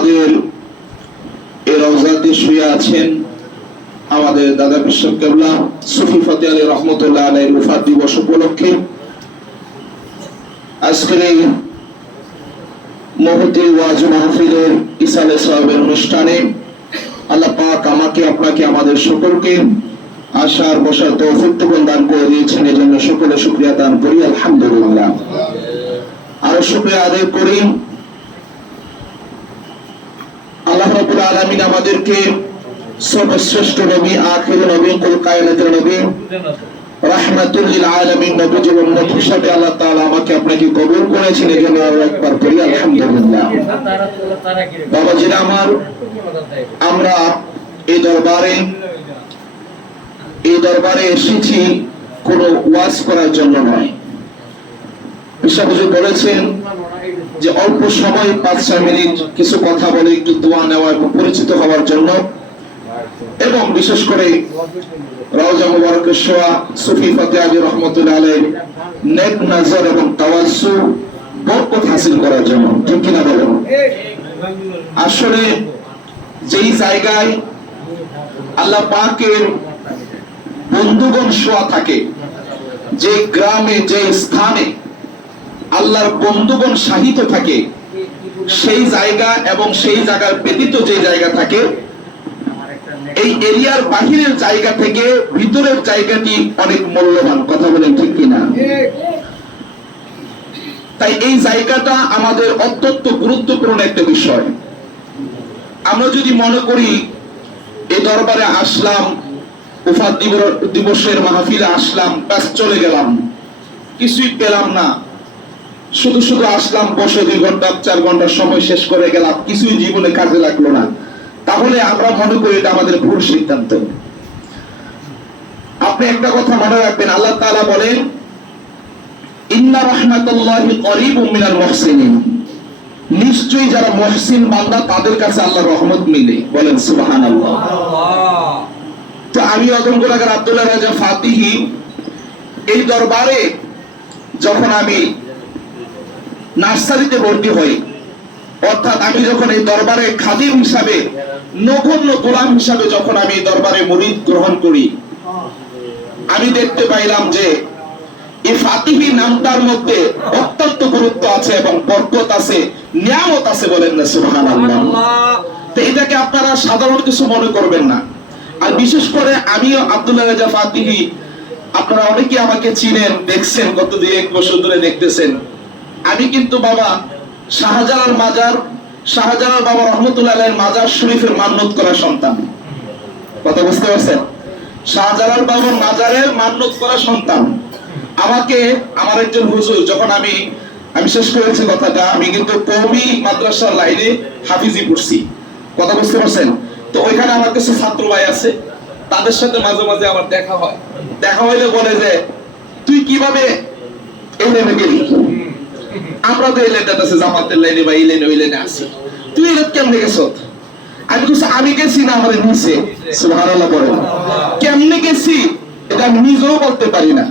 আমাদের এই রওজাতে শুয়ে আছেন আমাদের দাদা বিশ্বক কেবলা সুফি ফতে আলী রহমতুল্লাহ আলাইহির ওফাত দিবস উপলক্ষে আজকের এই মহতি ওয়াজ মাহফিলের ইসালে সাহেবের অনুষ্ঠানে আল্লাহ পাক আমাকে আপনাকে আমাদের সকলকে আশার বসার তৌফিক দান করে দিয়েছেন, এজন্য সকলে শুকরিয়া দান করি আলহামদুলিল্লাহ। আরো শুকরিয়া আদায় করি আল্লাহ রাব্বুল আলামিন আমাদেরকে সর্বশ্রেষ্ঠ নবী, আখির নবী, কুল কায়নাতের নবী, রাহমাতুল লিল আলামিন নবী জীবন নবী হিসেবে আল্লাহ তাআলা আমাকে আপনাকে কবুল করেছেন, এজন্য আরো একবার করি আলহামদুলিল্লাহ। বাবাজিরা আমার, আমরা এই দরবারে এসেছি কোনো ওয়াজ করার জন্য নয়। বিশ্বহুজুর বলেছেন যে অল্প সময় 5-6 মিনিট কিছু কথা বলে একটু দোয়া নেওয়া এবং পরিচিত হওয়ার জন্য, এবং বিশেষ করে রওজা মুবারকের শোয়া সুফি ফতে আলী রহমতুল্লাহ আলাইহির নেক নজর এবং তাওয়াজ্জু বরকত হাসিল করার জন্য, ঠিক কিনা বলেন? আসলে যেই জায়গায় আল্লাহ পাকের বন্ধুগণ শোয়া থাকে, যে গ্রামে যে স্থানে আল্লাহর বন্ধুগণ শাহিত থাকে, সেই জায়গা এবং সেই জায়গার ব্যতীত যে জায়গা থাকে, এই এরিয়ার বাহিরের জায়গা থেকে ভিতরের জায়গাটি অনেক মূল্যবান, কথা বলেন ঠিক কিনা? তাই এই জায়গাটা আমাদের অত্যন্ত গুরুত্বপূর্ণ একটা বিষয়। আমরা যদি মনে করি এই দরবারে আসলাম, ওফাত দিবসের মাহফিলে আসলাম, ব্যাস চলে গেলাম, কিছুই পেলাম না, শুধু শুধু আসলাম, বসে 2 ঘন্টা 4 ঘন্টা সময় শেষ করে গেলাম, কিছুই জীবনে কাজে লাগলো না, তাহলে আমরা মনে করি এটা আমাদের ভুল সিদ্ধান্ত। আপনি একটা কথা মনে রাখবেন, আল্লাহ তাআলা বলেন ইন্না রাহমাতুল্লাহি করিবুম মিনাল মুহসিনিন, নিশ্চয়ই যারা মুহসিন বান্দা তাদের কাছে আল্লাহর রহমত মিলে, বলেন সুবহানাল্লাহ। তো আমি অদম গুনাহগার আব্দুল্লাহ রাজা ফাতিহি এই দরবারে যখন আমি নার্সারিতে ভর্তি হই, অর্থাৎ আমি যখন এই দরবারে খাদিম হিসাবে, নগণ্য গোলাম হিসাবে যখন আমি এই দরবারে মুরিদ গ্রহণ করি, আমি দেখতে পাইলাম যে এই ফাতিহি নামটার মধ্যে অত্যন্ত গুরুত্ব আছে এবং বরকত আছে, নিয়ামত আছে, বলেন না সুবহানাল্লাহ। তো এটাকে আপনারা সাধারণ কিছু মনে করবেন না। আর বিশেষ করে আমিও আব্দুল্লাহ রাজা ফাতিহি, আপনারা অনেকে আমাকে চিনেন, দেখছেন, গত 2-1 বছর ধরে দেখতেছেন। আমি কিন্তু বাবা শাহজালাল বাবা রহমতুল্লাহ আলাইহির মাজার শরীফের মান্নত করা সন্তান, কথা বুঝতে পারছেন? শাহজালাল বাবার মাজারের মান্নত করা সন্তান। আমাকে আমার একজন হুজুর, যখন আমি শেষ করেছি কথাটা, আমি কিন্তু কওমি মাদ্রাসার লাইনে হাফিজি পড়ছি, কথা বুঝতে পারছেন? তো ওইখানে আমার কিছু ছাত্র ভাই আছে, তাদের সাথে মাঝে মাঝে আমার দেখা হইলে বলে যে তুই কিভাবে এই লাইনে গেলি? আমরা তো এই লাইনটা আছে জামাতের লাইনে বা এই লাইনে ওই লাইনে আছি, তুই এই কেমনে গেছ? আমি বলছি আমি গেছি না, আমাদের নিচে, সুবহানাল্লাহ বলেন। কেমনে গেছি এটা আমি নিজেও বলতে পারি না।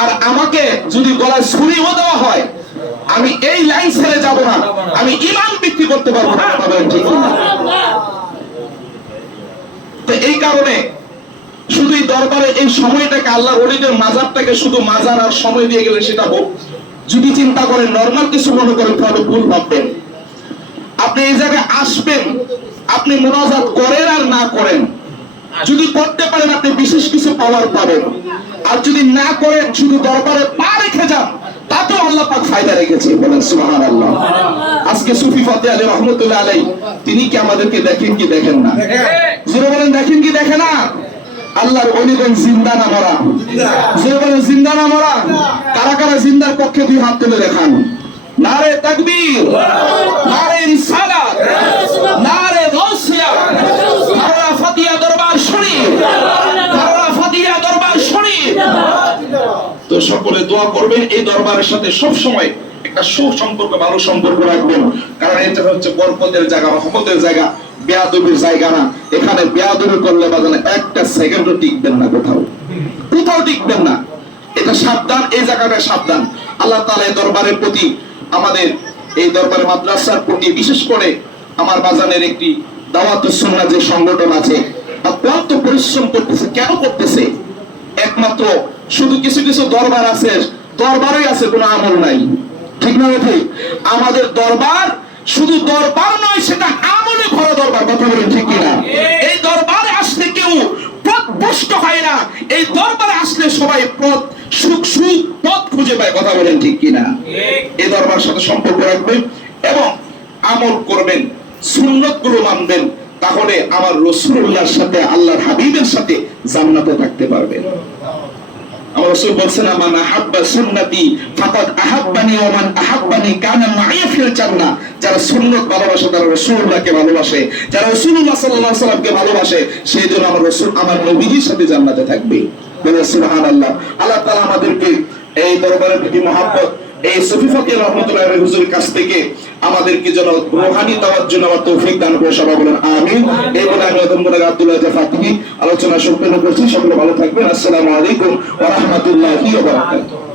আর আমাকে যদি গলায় ছুরিও দেওয়া হয়, আমি এই লাইন ছেড়ে যাব না, আমি ঈমান বিক্রি করতে পারবো না, ঠিক না? তো এই কারণে শুধু এই দরবারে এই সময়টাকে, আল্লাহর ওলিদের মাজারটাকে শুধু মাজার আর সময় দিয়ে গেলে সেটা হোক, যদি চিন্তা করেন নরমাল কিছু মনে করেন তাহলে ভুল ভাববেন। আপনি এই জায়গায় আসবেন, আপনি মুনাজাত করেন আর না করেন, যদি করতে পারেন আপনি বিশেষ কিছু পাওয়ার পাবেন, আর যদি না করেন শুধু দরবারে পা রেখে যান, তাতেও আল্লাহ পাক ফায়দা রেখেছে, বলেন সুবহানাল্লাহ। আজকে সুফি ফতে আলী রহমতুল্লাহ আলাইহি তিনি কি আমাদেরকে দেখেন কি দেখেন না? জোরে বলেন, দেখেন কি দেখেন না? আল্লাহর ওলিগণ জিন্দা না মরা? জোরে বলেন, জিন্দা না মরা? কারা কারা জিন্দার পক্ষে 2 হাত তুলে দেখান। নারে তাকবীর, নারে রিসালাত, নারে গাউসিয়া, কারা ফাতিয়া দরবার শরীফ, কারা ফাতিয়া দরবার শরীফ। তো সকলে দোয়া করবেন, এই দরবারের সাথে সব সময় একটা সুসম্পর্ক, ভালো সম্পর্ক রাখবেন, কারণ এটা হচ্ছে বরকতের জায়গা, রহমতের জায়গা, বেয়াদবির জায়গা না। এখানে বেয়াদবি করলে বাজানে একটা সেকেন্ডও টিকবেন না, কোথাও টিকবেন না। এটা সাবধান, এই জায়গাটা সাবধান। আল্লাহ তাআলা এই দরবারের প্রতি, আমাদের এই দরবারে মাদ্রাসার প্রতি, বিশেষ করে আমার বাজানের একটি দাওয়াতুস সুন্নাহ যে সংগঠন আছে অত্যন্ত পরিশ্রম করতেছে। কেন করতেছে? একমাত্র শুধু কিছু কিছু দরবার আছে, দরবারই আছে, কোনো আমল নাই। ঠিক না ঠিক? আমাদের দরবার শুধু দরবার নয়, সেটা আমলে ভরা দরবার। কথা বলেন ঠিক কিনা? এই দরবারে আসলে কেউ পথভ্রষ্ট হয় না, এই দরবারে আসলে সবাই পথ সুখ পথ খুঁজে পায়। কথা বলেন ঠিক কিনা? এই দরবার সাথে সম্পর্ক রাখবেন এবং আমল করবেন, সুন্নত গুলো মানবেন, তাহলে আমার রাসূলুল্লাহর সাথে, আল্লাহর হাবিবের সাথে জান্নাতে থাকতে পারবেন। আমার রাসূল বলেছেন, মান আহাব্বা সুন্নতি ফাকাদ আহাব্বানি ওয়া মান আহাব্বানি কানা মাই ফিল জান্নাহ। যারা সুন্নাত ভালোবাসে তারা রাসূলুল্লাহকে ভালোবাসে, যারা রাসূলুল্লাহ সাল্লাল্লাহু আলাইহি সাল্লামকে ভালোবাসে সেই জন্য আমার রাসূল, আমার নবীজির সাথে জান্নাতে থাকবে। বলে সুবহানাল্লাহ। আল্লাহ তাআলা আমাদেরকে এই দরবারের প্রতি মহব্বত, এই সুফি ফকির রহমাতুল্লাহ আলাইহি হুজুরের কাছ থেকে আমাদেরকে যেন রূহানি তাওয়াজ্জুহ নেওয়ার তৌফিক দান করে। সবাই বলেন আমিন। এই বলে আমি আব্দুল্লাহ ফাতিহি আলোচনা সম্পন্ন করছি। সকলে ভালো থাকবেন। আসসালামু আলাইকুম ওয়া রাহমাতুল্লাহি ওয়া বারাকাতুহু।